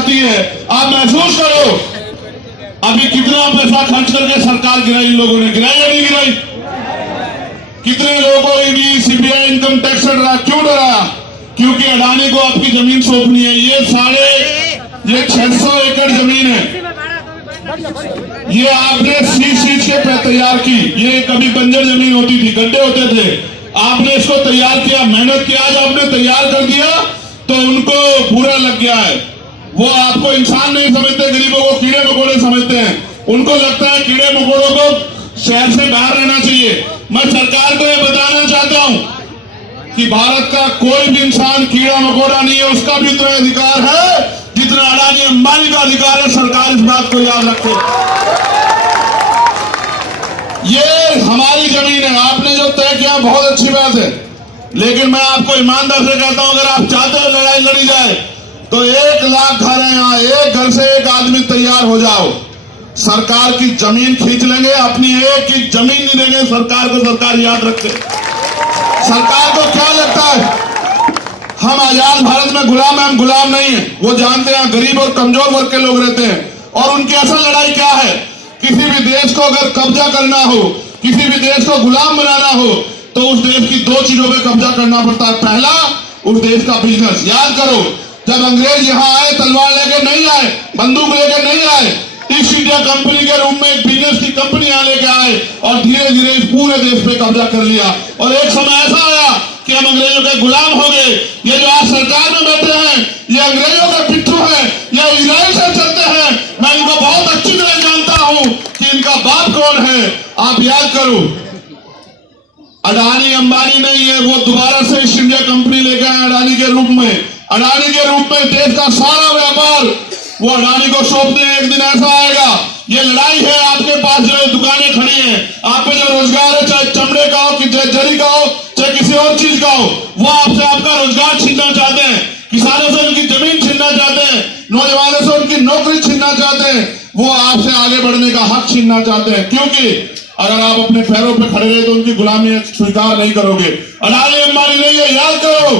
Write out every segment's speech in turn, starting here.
आती है। आप महसूस करो अभी कितना पैसा खर्च करके सरकार गिराई, इन लोगों ने गिराई या नहीं गिराई? कितने लोगों को ईडी, सीबीआई, इनकम टैक्स से डरा, क्यों डराया? क्योंकि अडानी को आपकी जमीन सौंपनी है। ये 600 एकड़ जमीन है, ये आपने सींच के तैयार की। ये कभी बंजर जमीन होती थी, गड्ढे होते थे, आपने इसको तैयार किया, मेहनत किया, आज आपने तैयार कर दिया तो उनको बुरा लग गया है। वो आपको इंसान नहीं समझते, गरीबों को कीड़े मकोड़े समझते हैं। उनको लगता है कीड़े मकोड़ों को शहर से बाहर रहना चाहिए। मैं सरकार को यह बताना चाहता हूं कि भारत का कोई भी इंसान कीड़ा मकोड़ा नहीं है, उसका भी उतना अधिकार है जितना अडानी अंबानी का अधिकार है। सरकार इस बात को याद रखे। ये हमारी जमीन है, आपने जो तय किया बहुत अच्छी बात है, लेकिन मैं आपको ईमानदार से कहता हूं, अगर आप चाहते हो लड़ाई लड़ी जाए तो 1 लाख घर है यहाँ, एक घर से एक आदमी तैयार हो जाओ, सरकार की जमीन खींच लेंगे, अपनी एक की जमीन नहीं देंगे सरकार को। सरकार याद रखे। सरकार को क्या लगता है हम आजाद भारत में गुलाम हैं? हम गुलाम नहीं है। वो जानते हैं गरीब और कमजोर वर्ग के लोग रहते हैं, और उनकी असल लड़ाई क्या है? किसी भी देश को अगर कब्जा करना हो, किसी भी देश को गुलाम बनाना हो, तो उस देश की 2 चीजों पे कब्जा करना पड़ता है। पहला, उस देश का बिजनेस। याद करो, जब अंग्रेज यहां आए तलवार लेके नहीं आए, बंदूक लेके नहीं आए, ईस्ट इंडिया कंपनी के रूप में एक बिजनेस की कंपनी यहां लेके आए और धीरे धीरे इस पूरे देश पे कब्जा कर लिया। और एक समय ऐसा आया कि हम अंग्रेजों के गुलाम हो गए। ये जो आज सरकार में बैठे हैं, ये अंग्रेजों के पिट्ठू हैं, ये इजराइल से चलते हैं। मैं इनको बहुत अच्छी तरह जानता हूं कि इनका बाप कौन है। आप याद करो, अडानी अंबानी नहीं है, वो दोबारा से ईस्ट इंडिया कंपनी लेके आए अडानी के रूप में। अडानी के रूप में देश का सारा व्यापार वो अडानी को सौंपते हैं। एक दिन ऐसा आएगा, ये लड़ाई है। आपके पास जो दुकानें खड़ी हैं, आप पे जो रोजगार है, चाहे चमड़े का हो, जरी का हो, चाहे किसी और चीज का हो, वो आपसे आपका रोजगार छीनना चाहते हैं। किसानों से उनकी जमीन छीनना चाहते हैं, नौजवानों से उनकी नौकरी छीनना चाहते हैं, वो आपसे आगे बढ़ने का हक छीनना चाहते हैं। क्योंकि अगर आप अपने पैरों पे खड़े रहे तो उनकी गुलामी स्वीकार नहीं करोगे। अडानी अंबानी नहीं है, याद करो,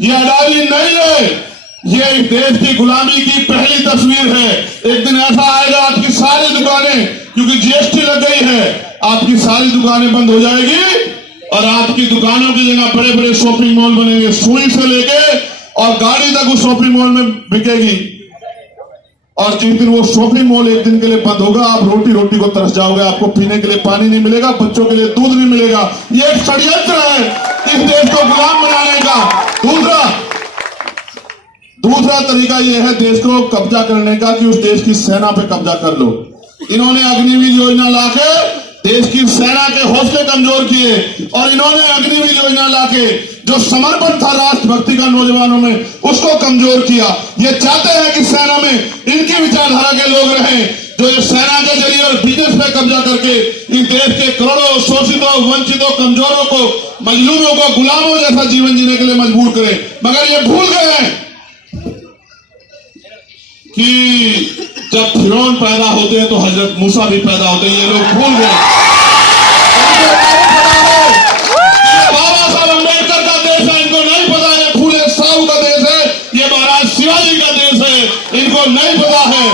ये अडानी नहीं है, ये इस देश की गुलामी की पहली तस्वीर है। एक दिन ऐसा आएगा, आपकी सारी दुकानें, क्योंकि जीएसटी लग गई है, आपकी सारी दुकानें बंद हो जाएगी और आपकी दुकानों की जगह बड़े बड़े शॉपिंग मॉल बनेंगे। सुई से लेके और गाड़ी तक उस शॉपिंग मॉल में बिकेगी। और जिस दिन वो शॉपिंग मॉल एक दिन के लिए बंद होगा, आप रोटी को तरस जाओगे। आपको पीने के लिए पानी नहीं मिलेगा, बच्चों के लिए दूध नहीं मिलेगा। ये एक षड्यंत्र है इस देश को गुलाम बनाने का। दूसरा तरीका यह है देश को कब्जा करने का कि उस देश की सेना पे कब्जा कर लो। इन्होंने अग्निवीर योजना लाके देश की सेना के हौसले कमजोर किए, और इन्होंने अग्निवीर योजना लाके जो समर्पण था राष्ट्रभक्ति का नौजवानों में, उसको कमजोर किया। ये चाहते हैं कि सेना में इनकी विचारधारा के लोग रहें, जो ये सेना के जरिए और बिजनेस पे कब्जा करके इस देश के करोड़ों शोषितों, वंचितों, कमजोरों को, मजलूमों को गुलामों जैसा जीवन जीने के लिए मजबूर करें। मगर ये भूल गए हैं कि जब फिरौन पैदा होते हैं तो हजरत मूसा भी पैदा होते हैं। ये लोग भूल गए। बाबा साहब अम्बेडकर का देश है, इनको नहीं पता है। फूले साहू का देश है, ये महाराज शिवाजी का देश है, इनको नहीं पता है।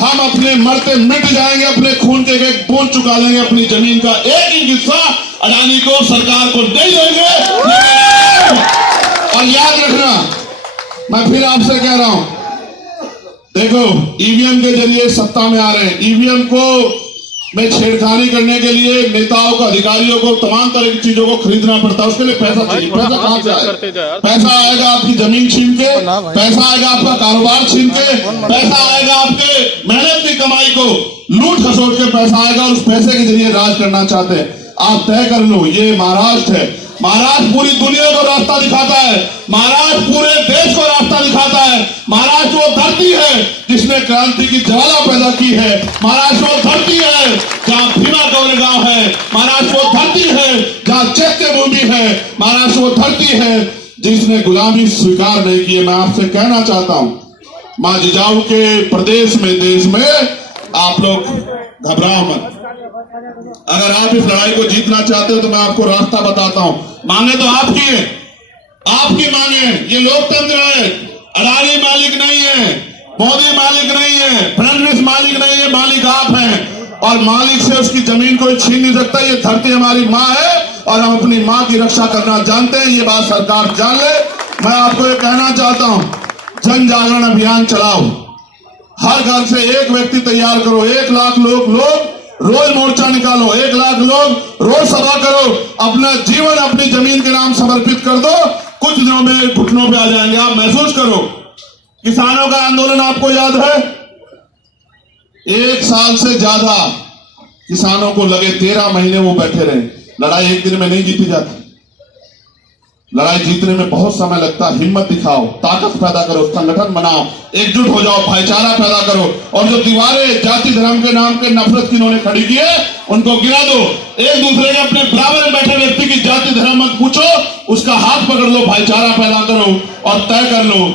हम अपने मरते मिट जाएंगे, अपने खून के एक बूंद चुका लेंगे, अपनी जमीन का एक ही हिस्सा अडानी को, सरकार को नहीं देंगे। और याद रखना, मैं फिर आपसे कह रहा हूं, देखो ईवीएम के जरिए सत्ता में आ रहे हैं। ईवीएम को में छेड़खानी करने के लिए नेताओं को, अधिकारियों को तमाम तरह की चीजों को खरीदना पड़ता है। उसके लिए पैसा चाहिए। पैसा कहां से आएगा? पैसा आएगा आपकी जमीन छीन के, पैसा आएगा आपका कारोबार छीन के, पैसा आएगा आपके मेहनत की कमाई को लूट खसोट के पैसा आएगा, और उस पैसे के जरिए राज करना चाहते हैं। आप तय कर लो, ये महाराष्ट्र है। महाराष्ट्र पूरी दुनिया को रास्ता दिखाता है, महाराष्ट्र पूरे देश को रास्ता दिखाता है। महाराष्ट्र वो धरती है जिसने क्रांति की ज्वाला पैदा की है। महाराष्ट्र वो धरती है जहां भीमा कोरेगांव है। महाराष्ट्र वो धरती है जहां चैत्यभूमि है। महाराष्ट्र वो धरती है जिसने गुलामी स्वीकार नहीं की है। मैं आपसे कहना चाहता हूं, मां जिजाऊ के प्रदेश में, देश में आप लोग घबराओ मत। अगर आप इस लड़ाई को जीतना चाहते हो तो मैं आपको रास्ता बताता हूं। मांगे तो आपकी है, आपकी मांगे। ये लोकतंत्र है, अडानी मालिक नहीं है। मोदी मालिक नहीं है, फडणवीस मालिक नहीं है, मालिक आप हैं। और मालिक से उसकी जमीन कोई छीन नहीं सकता। ये धरती हमारी माँ है और हम अपनी माँ की रक्षा करना जानते हैं। ये बात सरकार जान ले। मैं आपको ये कहना चाहता हूं, जन जागरण अभियान चलाओ, हर घर से एक व्यक्ति तैयार करो, 1 लाख लोग रोज मोर्चा निकालो, 1 लाख लोग रोज सभा करो, अपना जीवन अपनी जमीन के नाम समर्पित कर दो। कुछ दिनों में घुटनों पे आ जाएंगे। आप महसूस करो, किसानों का आंदोलन आपको याद है, 1 साल से ज्यादा किसानों को लगे, 13 महीने वो बैठे रहे। लड़ाई एक दिन में नहीं जीती जाती, लड़ाई जीतने में बहुत समय लगता है। हिम्मत दिखाओ, ताकत पैदा करो, संगठन बनाओ, एकजुट हो जाओ, भाईचारा पैदा करो। और जो दीवारें जाति धर्म के नाम के नफरत की इन्होंने खड़ी की है, उनको गिरा दो। एक दूसरे के अपने बराबर में बैठे व्यक्ति की जाति धर्म मत पूछो, उसका हाथ पकड़ लो, भाईचारा पैदा करो और तय कर लो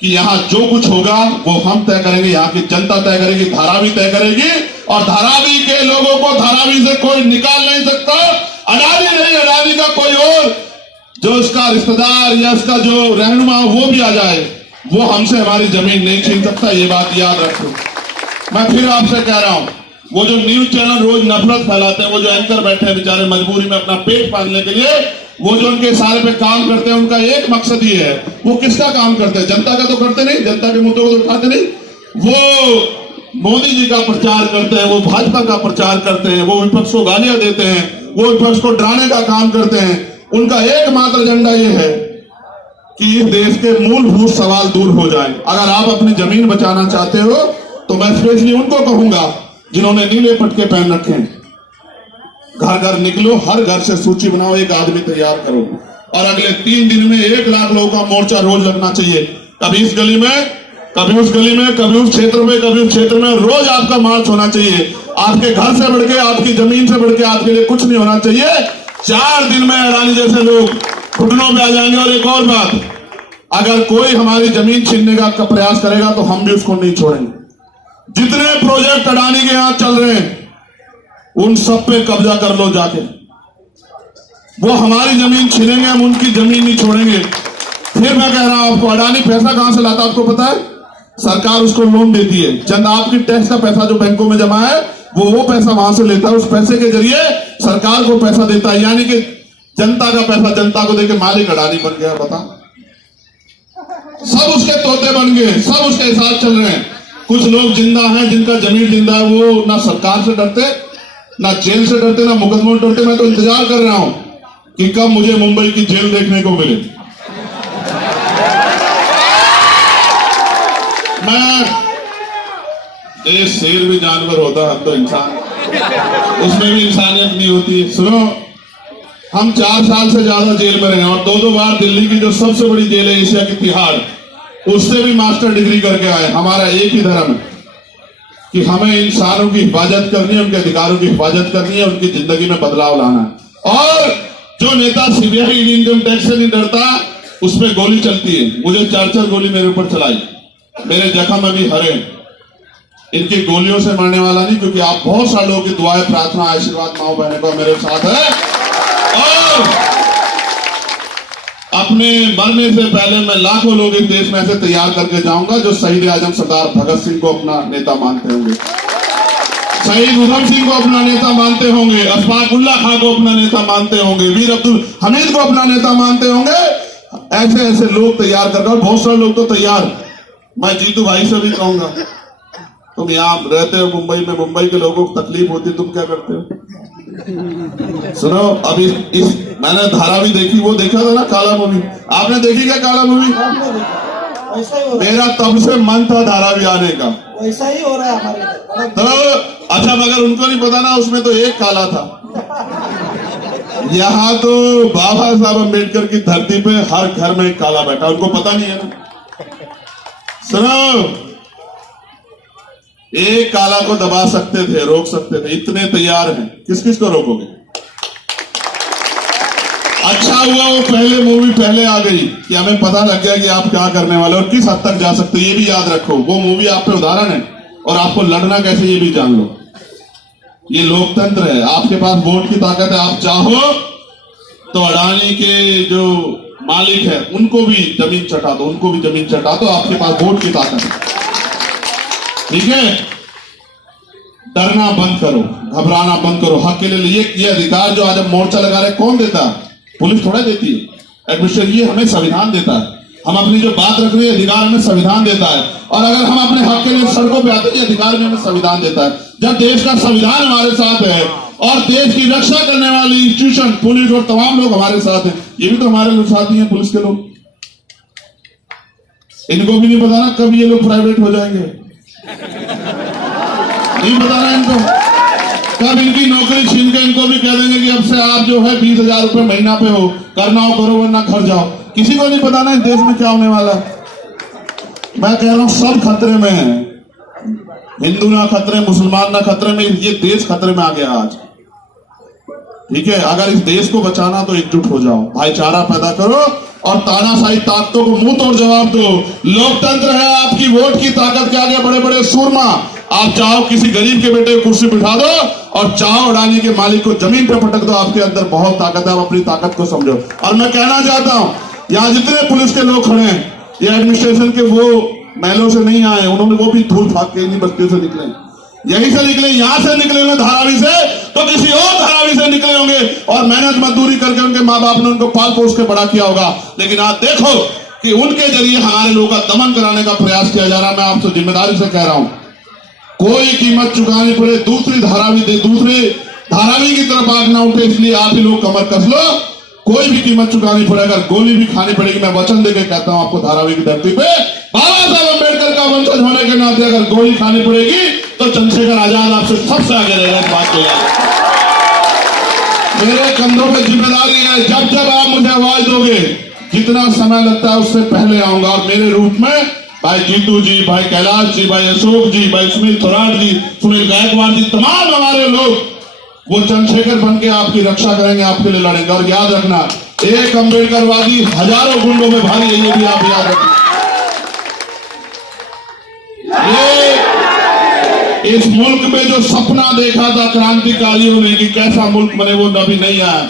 कि यहाँ जो कुछ होगा वो हम तय करेंगे, यहाँ की जनता तय करेगी, धारावी तय करेगी। और धारावी के लोगों को धारावी से कोई निकाल नहीं सकता। अडानी नहीं, अडानी का कोई और जो उसका रिश्तेदार या उसका जो रहनुमा वो भी आ जाए, वो हमसे हमारी जमीन नहीं छीन सकता। ये बात याद रखो। मैं फिर आपसे कह रहा हूं, वो जो न्यूज चैनल रोज नफरत फैलाते हैं, वो जो एंकर बैठे हैं बेचारे मजबूरी में अपना पेट पालने के लिए, वो जो उनके इशारे पे काम करते हैं, उनका एक मकसद ही है। वो किसका काम करते हैं? जनता का तो करते नहीं, जनता के मुद्दों को तो उठाते नहीं। वो मोदी जी का प्रचार करते हैं, वो भाजपा का प्रचार करते हैं, वो विपक्ष को गालियां देते हैं, वो विपक्ष को डराने का काम करते हैं। उनका एकमात्र एजेंडा ये है कि इस देश के मूलभूत सवाल दूर हो जाएं। अगर आप अपनी जमीन बचाना चाहते हो तो मैं स्पेशली उनको कहूंगा जिन्होंने नीले पटके पहन रखे हैं, घर घर निकलो, हर घर से सूची बनाओ, एक आदमी तैयार करो और अगले 3 दिन में 1 लाख लोगों का मोर्चा रोज लगना चाहिए। कभी इस गली में, कभी उस गली में, कभी उस क्षेत्र में, कभी उस क्षेत्र में, रोज आपका मार्च होना चाहिए। आपके घर से बढ़ के, आपकी जमीन से बढ़ के आपके लिए कुछ नहीं होना चाहिए। 4 दिन में अडानी जैसे लोग घुटनों पे आ जाएंगे। और एक और बात, अगर कोई हमारी जमीन छीनने का प्रयास करेगा तो हम भी उसको नहीं छोड़ेंगे। जितने प्रोजेक्ट अडानी के यहां चल रहे हैं उन सब पे कब्जा कर लो जाके। वो हमारी जमीन छीनेंगे, हम उनकी जमीन नहीं छोड़ेंगे। फिर मैं कह रहा हूं आपको, अडानी पैसा कहां से लाता आपको पता है? सरकार उसको लोन देती है। चंद आपकी टैक्स का पैसा जो बैंकों में जमा है वो पैसा वहां से लेता है। उस पैसे के जरिए सरकार को पैसा देता है, यानी कि जनता का पैसा जनता को देके मालिक अडानी बन गया। बता, सब उसके तोते बन गए, सब उसके हिसाब चल रहे हैं। कुछ लोग जिंदा हैं, जिनका जमीन जिंदा है, वो ना सरकार से डरते, ना जेल से डरते, ना मुकदमों से डरते। मैं तो इंतजार कर रहा हूं कि कब मुझे मुंबई की जेल देखने को मिले। ये शेर भी जानवर होता है, हम तो इंसान, उसमें भी इंसानियत नहीं होती। सुनो, हम 4 साल से ज्यादा जेल में रहे और 2 बार दिल्ली की जो सबसे बड़ी जेल है एशिया की, तिहाड़, उससे भी मास्टर डिग्री करके आए। हमारा एक ही धर्म है कि हमें इंसानों की हिफाजत करनी है, उनके अधिकारों की हिफाजत करनी है, उनकी जिंदगी में बदलाव लाना है। और जो नेता सीबीआई इनकम टैक्स से नहीं डरता, उसमें गोली चलती है। मुझे 4 गोली मेरे ऊपर चलाई, मेरे जख्म अभी हरे। इनकी गोलियों से मरने वाला नहीं, क्योंकि आप बहुत सारे लोगों की दुआएं, प्रार्थना, आशीर्वाद माओ बहनों का मेरे साथ है। और अपने मरने से पहले मैं लाखों लोग इस देश में ऐसे तैयार करके जाऊंगा जो शहीद आजम सरदार भगत सिंह को अपना नेता मानते होंगे, शहीद उधम सिंह को अपना नेता मानते होंगे, अशफाक उल्लाह खां को अपना नेता मानते होंगे, वीर अब्दुल हमीद को अपना नेता मानते होंगे। ऐसे ऐसे लोग तैयार कर, बहुत सारे लोग तो तैयार। मैं जीतू भाई से भी कहूंगा, तुम यहाँ रहते हो मुंबई में, मुंबई के लोगों को तकलीफ होती, तुम क्या करते हो? सुनो, अभी इस मैंने धारावी देखी, वो देखा था ना काला मूवी, आपने देखी क्या काला मूवी? मेरा तब से मन था धारावी आने का। वैसा ही हो रहा है हमारे तो अच्छा, मगर उनको नहीं पता ना, उसमें तो एक काला था। यहाँ तो बाबा साहब अम्बेडकर की धरती पे हर घर में एक काला बैठा, उनको पता नहीं है ना। सुनो, एक काला को दबा सकते थे, रोक सकते थे, इतने तैयार हैं। किस किस को रोकोगे? अच्छा हुआ वो पहले मूवी पहले आ गई कि हमें पता लग गया कि आप क्या करने वाले और किस हद तक जा सकते हो। ये भी याद रखो, वो मूवी आप पे उदाहरण है और आपको लड़ना कैसे ये भी जान लो। ये लोकतंत्र है, आपके पास वोट की ताकत है। आप चाहो तो अडानी के जो मालिक है उनको भी जमीन चटा दो, उनको भी जमीन चटा दो, आपके पास वोट की ताकत है। ठीक है, डरना बंद करो, घबराना बंद करो। हक के लिए ये अधिकार जो आज हम मोर्चा लगा रहे हैं, कौन देता है? पुलिस थोड़ा देती है, एडमिनिस्ट्रेशन ये हमें संविधान देता है। हम अपनी जो बात रख रहे हैं अधिकार हमें संविधान देता है, और अगर हम अपने हक के लिए सड़कों पे आते हैं अधिकार भी हमें संविधान देता है। जब देश का संविधान हमारे साथ है और देश की रक्षा करने वाली इंस्टीट्यूशन पुलिस और तमाम लोग हमारे साथ हैं, ये भी तो हमारे लोग साथी हैं, पुलिस के लोग। इनको भी नहीं पता ना कब ये लोग प्राइवेट हो जाएंगे, नहीं पता ना इनको, कब इनकी नौकरी छीन के इनको भी कह देंगे कि अब से आप जो है 20,000 रुपए महीना पे हो, करना हो करो वरना घर जाओ। किसी को नहीं पता ना इस देश में क्या होने वाला है। मैं कह रहा हूं सब खतरे में है, हिंदू ना खतरे, मुसलमान ना खतरे में, ये देश खतरे में आ गया आज। ठीक है, अगर इस देश को बचाना तो एकजुट हो जाओ, भाईचारा पैदा करो और तानाशाही ताकतों को मुंह तोड़ जवाब दो। लोकतंत्र है आपकी वोट की ताकत के आगे बड़े बड़े सूरमा। आप चाहो किसी गरीब के बेटे को कुर्सी बिठा दो और चाहो अडानी के मालिक को जमीन पे पटक दो, आपके अंदर बहुत ताकत है, आप अपनी ताकत को समझो। और मैं कहना चाहता हूं, यहाँ जितने पुलिस के लोग खड़े हैं, ये एडमिनिस्ट्रेशन के वो महलों से नहीं आए, उन्होंने वो भी धूल फाक के इन्हीं बस्तियों से निकले, यहीं से निकले, यहां से निकले होंगे धारावी से, तो किसी और धारावी से निकले होंगे और मेहनत मजदूरी करके उनके माँ बाप ने उनको पाल पोस के बड़ा किया होगा। लेकिन आप देखो कि उनके जरिए हमारे लोगों का दमन कराने का प्रयास किया जा रहा है। मैं आपसे जिम्मेदारी से कह रहा हूं, कोई कीमत चुकानी पड़े, दूसरी धारावी की तरफ आग ना उठे, इसलिए आप ही लोग कमर कस लो। कोई भी कीमत चुकानी पड़े, अगर गोली भी खानी पड़ेगी, मैं वचन देके कहता हूं आपको, धारावी की धरती पे बाबा साहब अम्बेडकर का वंशज होने के नाते अगर गोली खानी पड़ेगी तो चंद्रशेखर आजाद आपसे सबसे आगे रहेगा। इस बात को याद, मेरे कंधों पे जिम्मेदारी है। जब जब आप मुझे आवाज दोगे, जितना समय लगता है उससे पहले आऊंगा, और मेरे रूप में भाई जीतू जी, भाई कैलाश जी, भाई अशोक जी, भाई सुनील थोराट जी, सुनील गायकवाड़ जी, तमाम हमारे लोग वो चंद्रशेखर बन के आपकी रक्षा करेंगे, आपके लिए लड़ेंगे। और याद रखना, एक अम्बेडकरवादी हजारों गुंडों में भारी है, ये भी आप याद रखना। ये इस मुल्क में जो सपना देखा था क्रांतिकारियों ने कि कैसा मुल्क बने, वो अभी नहीं आया।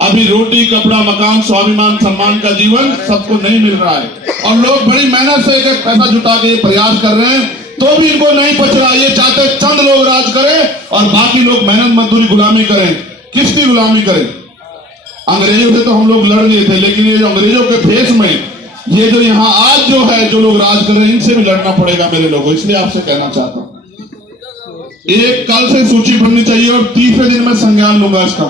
अभी रोटी कपड़ा मकान स्वाभिमान सम्मान का जीवन सबको नहीं मिल रहा है, और लोग बड़ी मेहनत से एक पैसा जुटा के प्रयास कर रहे हैं, तो भी इनको नहीं बच रहा। ये चाहते चंद लोग राज करें और बाकी लोग मेहनत मजदूरी गुलामी करें। किसकी गुलामी करें? अंग्रेजों से तो हम लोग लड़ लिए थे, लेकिन ये अंग्रेजों के भेष में ये जो यहाँ आज जो है, जो लोग राज कर रहे हैं, इनसे भी लड़ना पड़ेगा मेरे लोगों। इसलिए आपसे कहना चाहता हूं, एक कल से सूची बननी चाहिए और 30वें दिन में संज्ञान लूंगा इसका।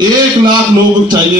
1 लाख लोग चाहिए।